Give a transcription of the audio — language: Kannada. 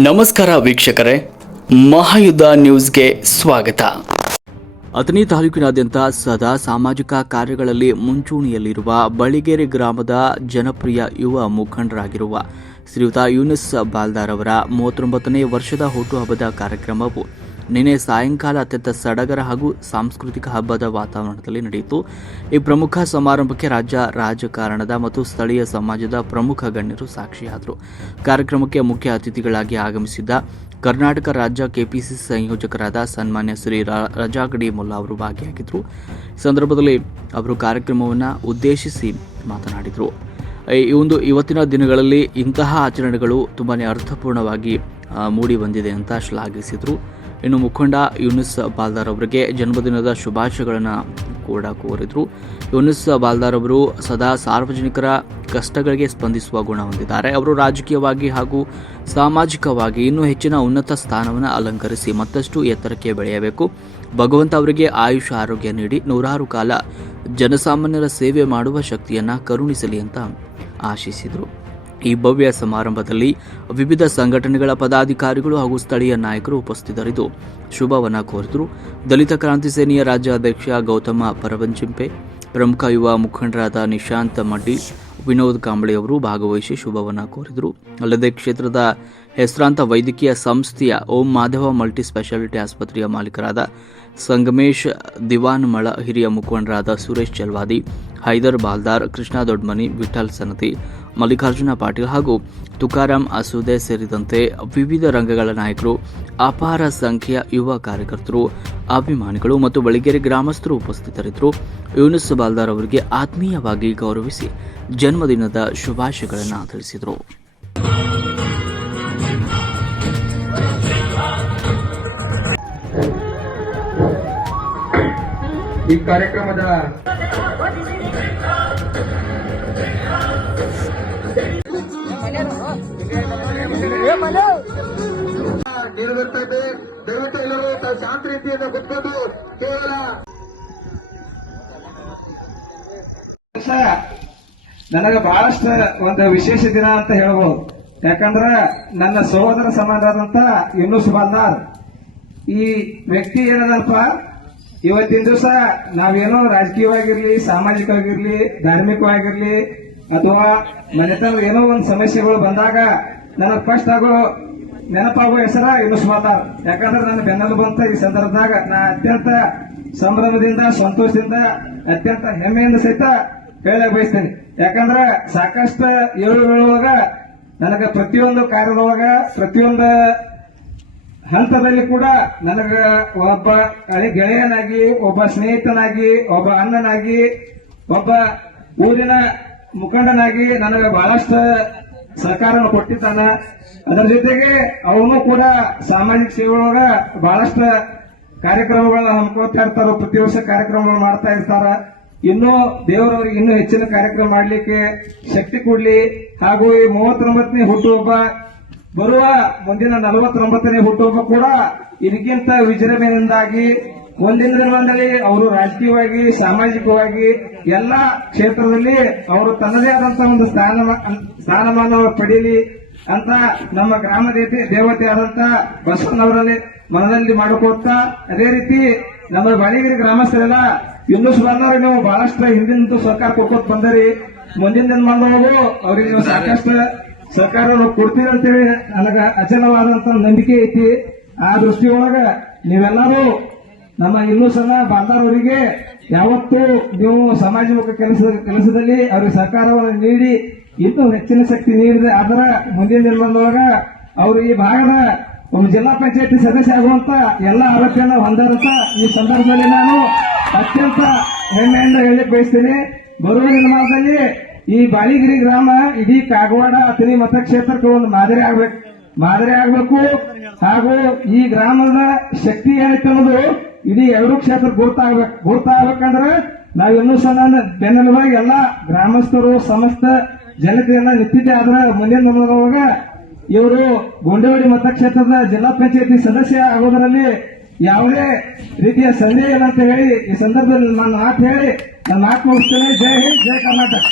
ನಮಸ್ಕಾರ ವೀಕ್ಷಕರೇ, ಮಹಾಯುದ್ಧ ನ್ಯೂಸ್ಗೆ ಸ್ವಾಗತ. ಅಥಣಿ ತಾಲೂಕಿನಾದ್ಯಂತ ಸದಾ ಸಾಮಾಜಿಕ ಕಾರ್ಯಗಳಲ್ಲಿ ಮುಂಚೂಣಿಯಲ್ಲಿರುವ ಬಳಿಗೇರಿ ಗ್ರಾಮದ ಜನಪ್ರಿಯ ಯುವ ಮುಖಂಡರಾಗಿರುವ ಶ್ರೀಯುತ ಯೂನಿಸ್ ಬಾಲ್ದಾರ್ ಅವರ 39ನೇ ವರ್ಷದ ಹುಟ್ಟುಹಬ್ಬದ ಕಾರ್ಯಕ್ರಮವು ನಿನ್ನೆ ಸಾಯಂಕಾಲ ಅತ್ಯಂತ ಸಡಗರ ಹಾಗೂ ಸಾಂಸ್ಕೃತಿಕ ಹಬ್ಬದ ವಾತಾವರಣದಲ್ಲಿ ನಡೆಯಿತು. ಈ ಪ್ರಮುಖ ಸಮಾರಂಭಕ್ಕೆ ರಾಜ್ಯ ರಾಜಕಾರಣದ ಮತ್ತು ಸ್ಥಳೀಯ ಸಮಾಜದ ಪ್ರಮುಖ ಗಣ್ಯರು ಸಾಕ್ಷಿಯಾದರು. ಕಾರ್ಯಕ್ರಮಕ್ಕೆ ಮುಖ್ಯ ಅತಿಥಿಗಳಾಗಿ ಆಗಮಿಸಿದ್ದ ಕರ್ನಾಟಕ ರಾಜ್ಯ ಕೆಪಿಸಿಸಿ ಸಂಯೋಜಕರಾದ ಸನ್ಮಾನ್ಯ ಶ್ರೀ ರಜಾಗಡಿ ಮುಲ್ಲಾ ಅವರು ಭಾಗಿಯಾಗಿದ್ದರು. ಈ ಸಂದರ್ಭದಲ್ಲಿ ಅವರು ಕಾರ್ಯಕ್ರಮವನ್ನು ಉದ್ದೇಶಿಸಿ ಮಾತನಾಡಿದರು. ಇವತ್ತಿನ ದಿನಗಳಲ್ಲಿ ಇಂತಹ ಆಚರಣೆಗಳು ತುಂಬಾ ಅರ್ಥಪೂರ್ಣವಾಗಿ ಮೂಡಿ ಬಂದಿದೆ ಅಂತ ಶ್ಲಾಘಿಸಿದರು. ಇನ್ನು ಮುಖಂಡ ಯೂನಿಸ್ ಬಾಲ್ದಾರ್ ಅವರಿಗೆ ಜನ್ಮದಿನದ ಶುಭಾಶಯಗಳನ್ನು ಕೂಡ ಕೋರಿದರು. ಯೂನಿಸ್ ಬಾಲ್ದಾರ್ ಅವರು ಸದಾ ಸಾರ್ವಜನಿಕರ ಕಷ್ಟಗಳಿಗೆ ಸ್ಪಂದಿಸುವ ಗುಣ ಹೊಂದಿದ್ದಾರೆ. ಅವರು ರಾಜಕೀಯವಾಗಿ ಹಾಗೂ ಸಾಮಾಜಿಕವಾಗಿ ಇನ್ನೂ ಹೆಚ್ಚಿನ ಉನ್ನತ ಸ್ಥಾನವನ್ನು ಅಲಂಕರಿಸಿ ಮತ್ತಷ್ಟು ಎತ್ತರಕ್ಕೆ ಬೆಳೆಯಬೇಕು. ಭಗವಂತ ಅವರಿಗೆ ಆಯುಷ ಆರೋಗ್ಯ ನೀಡಿ ನೂರಾರು ಕಾಲ ಜನಸಾಮಾನ್ಯರ ಸೇವೆ ಮಾಡುವ ಶಕ್ತಿಯನ್ನು ಕರುಣಿಸಲಿ ಅಂತ ಆಶಿಸಿದರು. ಈ ಭವ್ಯ ಸಮಾರಂಭದಲ್ಲಿ ವಿವಿಧ ಸಂಘಟನೆಗಳ ಪದಾಧಿಕಾರಿಗಳು ಹಾಗೂ ಸ್ಥಳೀಯ ನಾಯಕರು ಉಪಸ್ಥಿತರಿದ್ದು ಶುಭವನ್ನ ಕೋರಿದರು. ದಲಿತ ಕ್ರಾಂತಿ ಸೇನೆಯ ರಾಜ್ಯ ಅಧ್ಯಕ್ಷ ಗೌತಮ ಪರವಂಚಿಂಪೆ, ಪ್ರಮುಖ ಯುವ ಮುಖಂಡರಾದ ನಿಶಾಂತ್ ಮಡ್ಡಿ, ವಿನೋದ್ ಕಾಂಬಳೆ ಅವರು ಭಾಗವಹಿಸಿ ಶುಭವನ್ನ ಕೋರಿದರು. ಅಲ್ಲದೆ ಕ್ಷೇತ್ರದ ಹೆಸರಾಂತ ವೈದ್ಯಕೀಯ ಸಂಸ್ಥೆಯ ಓಂ ಮಾಧವ ಮಲ್ಟಿ ಸ್ಪೆಷಾಲಿಟಿ ಆಸ್ಪತ್ರೆಯ ಮಾಲೀಕರಾದ ಸಂಗಮೇಶ್ ದಿವಾನ್ಮಳ, ಹಿರಿಯ ಮುಖಂಡರಾದ ಸುರೇಶ್ ಚಲ್ವಾದಿ, ಹೈದರ್ ಬಾಲ್ದಾರ್, ಕೃಷ್ಣ ದೊಡ್ಮನಿ, ವಿಠಲ್ ಸನತಿ, ಮಲ್ಲಿಕಾರ್ಜುನ ಪಾಟೀಲ್ ಹಾಗೂ ತುಕಾರಾಂ ಅಸೂದೆ ಸೇರಿದಂತೆ ವಿವಿಧ ರಂಗಗಳ ನಾಯಕರು, ಅಪಾರ ಸಂಖ್ಯೆಯ ಯುವ ಕಾರ್ಯಕರ್ತರು, ಅಭಿಮಾನಿಗಳು ಮತ್ತು ಬಳಿಗೇರಿ ಗ್ರಾಮಸ್ಥರು ಉಪಸ್ಥಿತರಿದ್ದರು. ಯೂನಿಸ್ ಬಾಲ್ದಾರ್ ಅವರಿಗೆ ಆತ್ಮೀಯವಾಗಿ ಗೌರವಿಸಿ ಜನ್ಮದಿನದ ಶುಭಾಶಯಗಳನ್ನು ತಿಳಿಸಿದರು. ಈ ಕಾರ್ಯಕ್ರಮದ ನೀಡುತ್ತಾ ಇದೆ. ದಯವಿಟ್ಟು ಎಲ್ಲರೂ ಶಾಂತ ರೀತಿಯಿಂದ ಕೂತ್ಕೊಂಡು ಕೇವಲ ನನಗೆ ಬಹಳಷ್ಟು ಒಂದು ವಿಶೇಷ ದಿನ ಅಂತ ಹೇಳ್ಬೋದು. ಯಾಕಂದ್ರೆ ನನ್ನ ಸಹೋದರ ಸಮಾನರಾದಂತ ಯೂನಿಸ್ ಬಾಲ್ದಾರ್ ಈ ವ್ಯಕ್ತಿ ಏನದಲ್ಪ, ಇವತ್ತಿನ ದಿವಸ ನಾವೇನೋ ರಾಜಕೀಯವಾಗಿರ್ಲಿ, ಸಾಮಾಜಿಕವಾಗಿರ್ಲಿ, ಧಾರ್ಮಿಕವಾಗಿರ್ಲಿ ಅಥವಾ ಮನೆತನದ ಏನೋ ಒಂದು ಸಮಸ್ಯೆಗಳು ಬಂದಾಗ ನನಗೆ ಫಸ್ಟ್ ನೆನಪಾಗುವ ಹೆಸರ ಯೂನಿಸ್ ಬಾಲ್ದಾರ್. ಯಾಕಂದ್ರೆ ನನ್ನ ಬೆನ್ನೆಲು ಬಂತ ಈ ಸಂದರ್ಭದಾಗ ನಾ ಅತ್ಯಂತ ಸಂಭ್ರಮದಿಂದ, ಸಂತೋಷದಿಂದ, ಅತ್ಯಂತ ಹೆಮ್ಮೆಯಿಂದ ಸಹಿತ ಹೇಳಕ್ ಬಯಸ್ತೇನೆ. ಯಾಕಂದ್ರೆ ಸಾಕಷ್ಟು ಏಳುಗಳೊಳಗ ನನಗೆ ಪ್ರತಿಯೊಂದು ಕಾರ್ಯದೊಳಗ, ಪ್ರತಿಯೊಂದು ಹಂತದಲ್ಲಿ ಕೂಡ ನನಗ ಒಬ್ಬ ಗೆಳೆಯನಾಗಿ, ಒಬ್ಬ ಸ್ನೇಹಿತನಾಗಿ, ಒಬ್ಬ ಅಣ್ಣನಾಗಿ, ಒಬ್ಬ ಊರಿನ ಮುಖಂಡನಾಗಿ ನನಗೆ ಬಹಳಷ್ಟು ಸಹಕಾರವನ್ನು ಕೊಟ್ಟಿದ್ದಾನ. ಅದರ ಜೊತೆಗೆ ಅವನು ಕೂಡ ಸಾಮಾಜಿಕ ಸೇವೆಯೊಳಗ ಬಹಳಷ್ಟು ಕಾರ್ಯಕ್ರಮಗಳನ್ನ ಹಮ್ಮಿಕೊಳ್ತಾ ಇರ್ತಾರ, ಪ್ರತಿ ವರ್ಷ ಕಾರ್ಯಕ್ರಮಗಳು ಮಾಡ್ತಾ ಇರ್ತಾರ. ಇನ್ನೂ ದೇವರವರಿಗೆ ಇನ್ನೂ ಹೆಚ್ಚಿನ ಕಾರ್ಯಕ್ರಮ ಮಾಡಲಿಕ್ಕೆ ಶಕ್ತಿ ಕೊಡ್ಲಿ. ಹಾಗೂ ಈ 39ನೇ ಹುಟ್ಟುಹಬ್ಬ ಬರುವ ಮುಂದಿನ 49ನೇ ಹುಟ್ಟುಹಬ್ಬ ಕೂಡ ಇದಕ್ಕಿಂತ ವಿಜೃಂಭಣೆಯಿಂದಾಗಿ ಮುಂದಿನ ದಿನಗಳಲ್ಲಿ ಅವರು ರಾಜಕೀಯವಾಗಿ, ಸಾಮಾಜಿಕವಾಗಿ ಎಲ್ಲಾ ಕ್ಷೇತ್ರದಲ್ಲಿ ಅವರು ತನ್ನದೇ ಆದಂತಹ ಒಂದು ಸ್ಥಾನಮಾನ ಪಡೀಲಿ ಅಂತ ನಮ್ಮ ಗ್ರಾಮ ದೇವತೆ ಆದಂತ ಬಸವಣ್ಣವರಲ್ಲಿ ಮನದಲ್ಲಿ ಮಾಡಿಕೊಡ್ತಾ, ಅದೇ ರೀತಿ ನಮ್ಮ ಬಳಿಗೇರಿ ಗ್ರಾಮಸ್ಥರೆಲ್ಲ ಯೂನಿಸ್ ಬಾಲ್ದಾರ್ ನೀವು ಬಹಳಷ್ಟು ಹಿಂದಿನ ಸರ್ಕಾರ ಕೊಟ್ಕೊಟ್ ಬಂದರಿ. ಮುಂದಿನ ದಿನಮಾನದೊಳಗೂ ಅವ್ರಿಗೆ ನೀವು ಸಾಕಷ್ಟು ಸರ್ಕಾರ ಕೊಡ್ತೀರಿ ಅಂತೇಳಿ ನನಗ ಅಚಲವಾದಂತ ನಂಬಿಕೆ ಐತಿ. ಆ ದೃಷ್ಟಿಯೊಳಗ ನೀವೆಲ್ಲರೂ ನಮ್ಮ ಯೂನಿಸ್ ಬಾಲ್ದಾರ್ ಅವರಿಗೆ ಯಾವತ್ತೂ ನೀವು ಸಮಾಜಮುಖ ಕೆಲಸದಲ್ಲಿ ಅವ್ರಿಗೆ ಸಹಕಾರವನ್ನು ನೀಡಿ ಇನ್ನೂ ಹೆಚ್ಚಿನ ಶಕ್ತಿ ನೀಡಿದೆ. ಅದರ ಮುಂದಿನ ದಿನದೊಳಗ ಅವರು ಈ ಭಾಗದ ಒಂದು ಜಿಲ್ಲಾ ಪಂಚಾಯತಿ ಸದಸ್ಯ ಆಗುವಂತ ಎಲ್ಲ ಆರೋಗ್ಯನ ಹೊಂದಾರಂತ ಈ ಸಂದರ್ಭದಲ್ಲಿ ನಾನು ಅತ್ಯಂತ ಹೆಮ್ಮೆಯಿಂದ ಹೇಳಲಿಕ್ಕೆ ಬಯಸ್ತೇನೆ. ಬರುವ ದಿನಮಾನದಲ್ಲಿ ಈ ಬಾಳಿಗಿರಿ ಗ್ರಾಮ ಇಡೀ ಕಾಗವಾಡ, ಅಥಣಿ ಮತಕ್ಷೇತ್ರಕ್ಕೆ ಒಂದು ಮಾದರಿ ಆಗ್ಬೇಕು. ಹಾಗೂ ಈ ಗ್ರಾಮದ ಶಕ್ತಿ ಏನೈತೆ ಅನ್ನೋದು ಇಡೀ ಎರಡೂ ಕ್ಷೇತ್ರ ಗುರ್ತಾಗಬೇಕಂದ್ರೆ ನಾವು ಇನ್ನೂ ಸಹ ಬೆನ್ನೆಲುಬಾಗಿ ಎಲ್ಲ ಗ್ರಾಮಸ್ಥರು, ಸಮಸ್ತ ಜನತೆಯನ್ನ ನಿಂತಿದ್ದೆ. ಆದ್ರೆ ಮುಂದಿನ ದಿನದೊಳಗ ಇವರು ಗೊಂಡೇವಾಡಿ ಮತಕ್ಷೇತ್ರದ ಜಿಲ್ಲಾ ಪಂಚಾಯತಿ ಸದಸ್ಯ ಆಗೋದರಲ್ಲಿ ಯಾವುದೇ ರೀತಿಯ ಸಂದೇಹ ಇಲ್ಲ ಅಂತ ಹೇಳಿ ಈ ಸಂದರ್ಭದಲ್ಲಿ ನನ್ನ ಮಾತು ಹೇಳಿ ನನ್ನ ಮಾತು ಮುಗಿಸ್ತೇನೆ. ಜೈ ಹಿಂದ್, ಜೈ ಕರ್ನಾಟಕ.